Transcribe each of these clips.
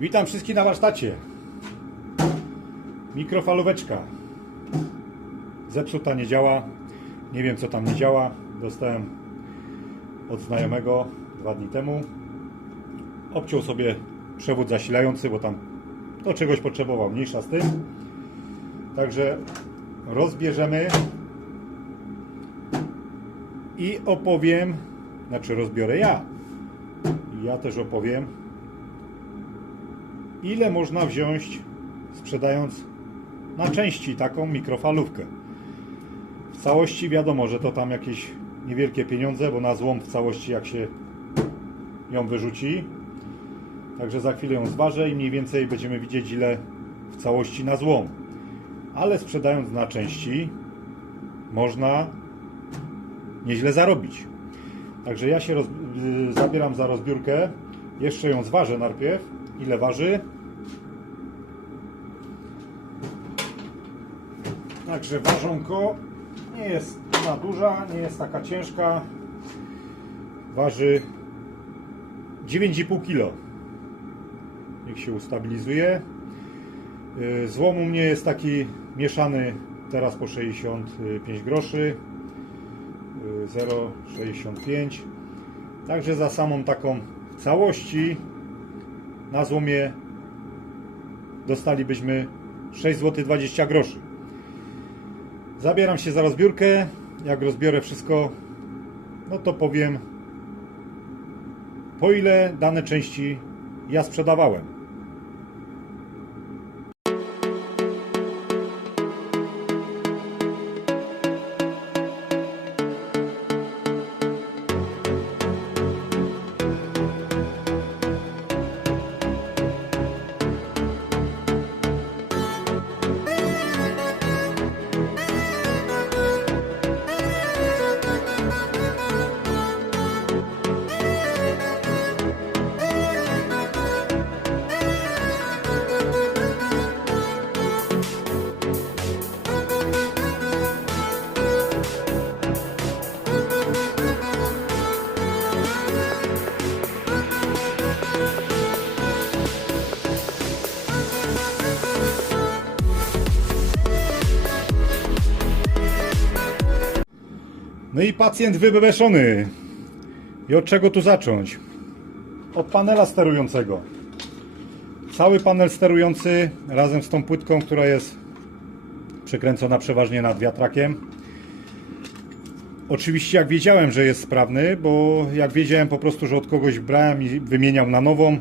Witam wszystkich na warsztacie. Mikrofalóweczka. Zepsuta nie działa. Nie wiem co tam nie działa. Dostałem od znajomego dwa dni temu. Obciął sobie przewód zasilający, bo tam do czegoś potrzebował. Mniejsza z tym. Także rozbierzemy i opowiem, znaczy rozbiorę ja. Ja też opowiem, ile można wziąć sprzedając na części taką mikrofalówkę. W całości wiadomo, że to tam jakieś niewielkie pieniądze, bo na złom w całości jak się ją wyrzuci. Także za chwilę ją zważę i mniej więcej będziemy widzieć ile w całości na złom. Ale sprzedając na części można nieźle zarobić. Także ja się y, zabieram za rozbiórkę. Jeszcze ją zważę najpierw. Ile waży? Także ważonko nie jest za duża, nie jest taka ciężka. Waży 9,5 kg. Niech się ustabilizuje. Y, Złom u mnie jest taki mieszany teraz po 65 groszy. Y, 0,65 Także za samą taką całości na złomie dostalibyśmy 6 zł 20 groszy. Zabieram się za rozbiórkę. Jak rozbiorę wszystko, no to powiem po ile dane części ja sprzedawałem. No i pacjent wybeszony. I od czego tu zacząć? Od panela sterującego. Cały panel sterujący razem z tą płytką, która jest przekręcona przeważnie nad wiatrakiem. Oczywiście jak wiedziałem, że jest sprawny, bo jak wiedziałem po prostu, że od kogoś brałem i wymieniał na nową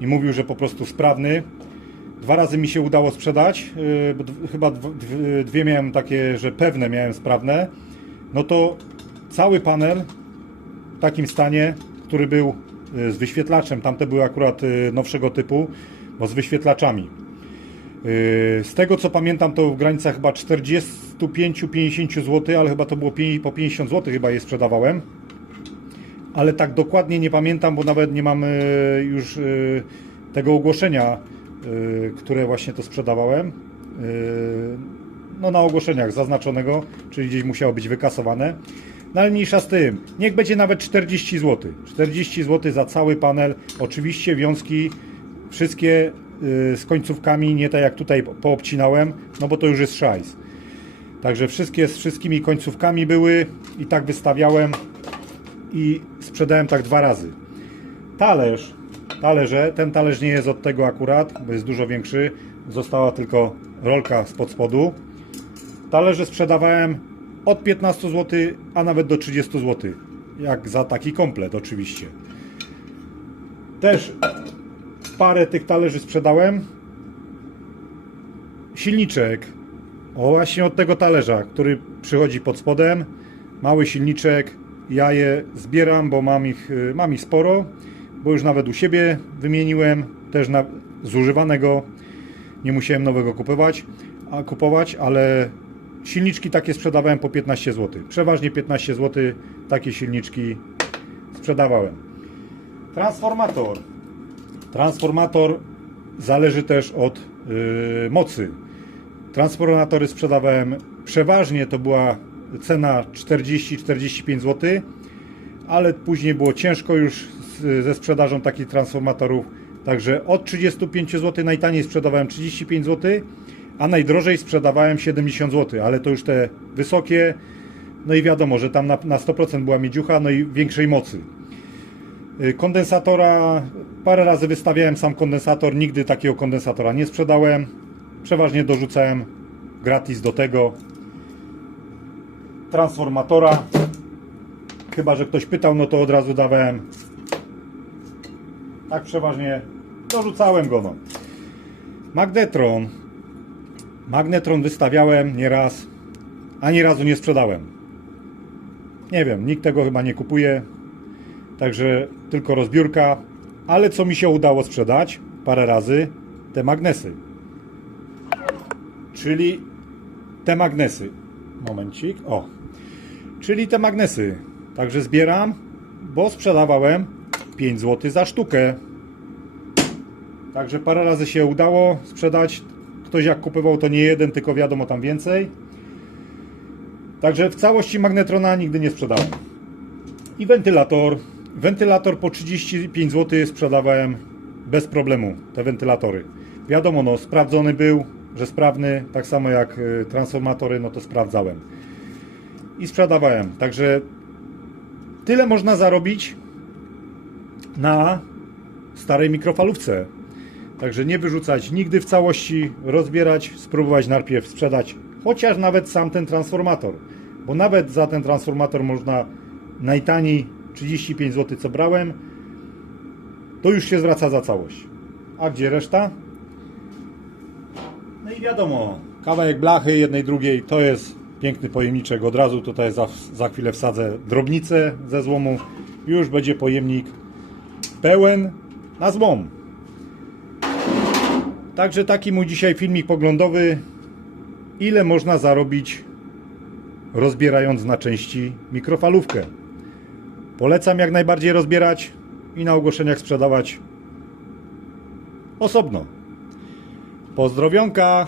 i mówił, że po prostu sprawny. Dwa razy mi się udało sprzedać, d- chyba dw- dw- dwie miałem takie, że pewne miałem sprawne. No to cały panel w takim stanie, który był y, z wyświetlaczem, tamte były akurat y, nowszego typu, bo z wyświetlaczami. Y, Z tego co pamiętam, to w granicach chyba 45-50 zł, ale chyba to było po 50 zł chyba je sprzedawałem. Ale tak dokładnie nie pamiętam, bo nawet nie mam już tego ogłoszenia, które właśnie to sprzedawałem. No na ogłoszeniach zaznaczonego, czyli gdzieś musiało być wykasowane. No ale mniejsza z tym. Niech będzie nawet 40 zł. 40 zł za cały panel. Oczywiście wiązki wszystkie y, z końcówkami, nie tak jak tutaj poobcinałem, no bo to już jest szajs. Także wszystkie z wszystkimi końcówkami były i tak wystawiałem i sprzedałem tak dwa razy. Talerz, talerze, ten talerz nie jest od tego akurat, bo jest dużo większy. Została tylko rolka spod spodu. Talerze sprzedawałem od 15 zł, a nawet do 30 zł. Jak za taki komplet oczywiście. Też parę tych talerzy sprzedałem. Silniczek. O właśnie od tego talerza, który przychodzi pod spodem. Mały silniczek. Ja je zbieram, bo mam ich, y, mam ich sporo. Bo już nawet u siebie wymieniłem. Też na zużywanego. Nie musiałem nowego kupować, a kupować, ale silniczki takie sprzedawałem po 15 zł. Przeważnie 15 zł takie silniczki sprzedawałem. Transformator. Transformator zależy też od yy, mocy. Transformatory sprzedawałem przeważnie to była cena 40-45 zł, ale później było ciężko już z, ze sprzedażą takich transformatorów. Także od 35 zł najtaniej sprzedawałem 35 zł, a najdrożej sprzedawałem 70 zł, ale to już te wysokie, no i wiadomo, że tam na, na 100% była miedziucha, no i większej mocy. Y, Kondensatora, parę razy wystawiałem sam kondensator, nigdy takiego kondensatora nie sprzedałem. Przeważnie dorzucałem gratis do tego transformatora. Chyba, że ktoś pytał, no to od razu dawałem. Tak przeważnie dorzucałem go. No. Magnetron. Magnetron wystawiałem nieraz, ani razu nie sprzedałem. Nie wiem, nikt tego chyba nie kupuje. Także tylko rozbiórka. Ale co mi się udało sprzedać parę razy, te magnesy. Czyli te magnesy. Momencik. O. Czyli te magnesy. Także zbieram, bo sprzedawałem 5 zł za sztukę. Także parę razy się udało sprzedać. Ktoś jak kupował to nie jeden, tylko wiadomo tam więcej. Także w całości magnetrona nigdy nie sprzedałem. I wentylator. Wentylator po 35 zł sprzedawałem bez problemu. Te wentylatory. Wiadomo, no sprawdzony był, że sprawny. Tak samo jak y, transformatory, no to sprawdzałem. I sprzedawałem. Także tyle można zarobić na starej mikrofalówce. Także nie wyrzucać nigdy w całości, rozbierać, spróbować najpierw sprzedać, chociaż nawet sam ten transformator. Bo nawet za ten transformator można najtaniej 35 zł co brałem, to już się zwraca za całość. A gdzie reszta? No i wiadomo, kawałek blachy jednej, drugiej to jest piękny pojemniczek. Od razu tutaj za, za chwilę wsadzę drobnicę ze złomu. Już będzie pojemnik pełen na złom. Także taki mój dzisiaj filmik poglądowy. Ile można zarobić rozbierając na części mikrofalówkę. Polecam jak najbardziej rozbierać i na ogłoszeniach sprzedawać osobno. Pozdrowionka!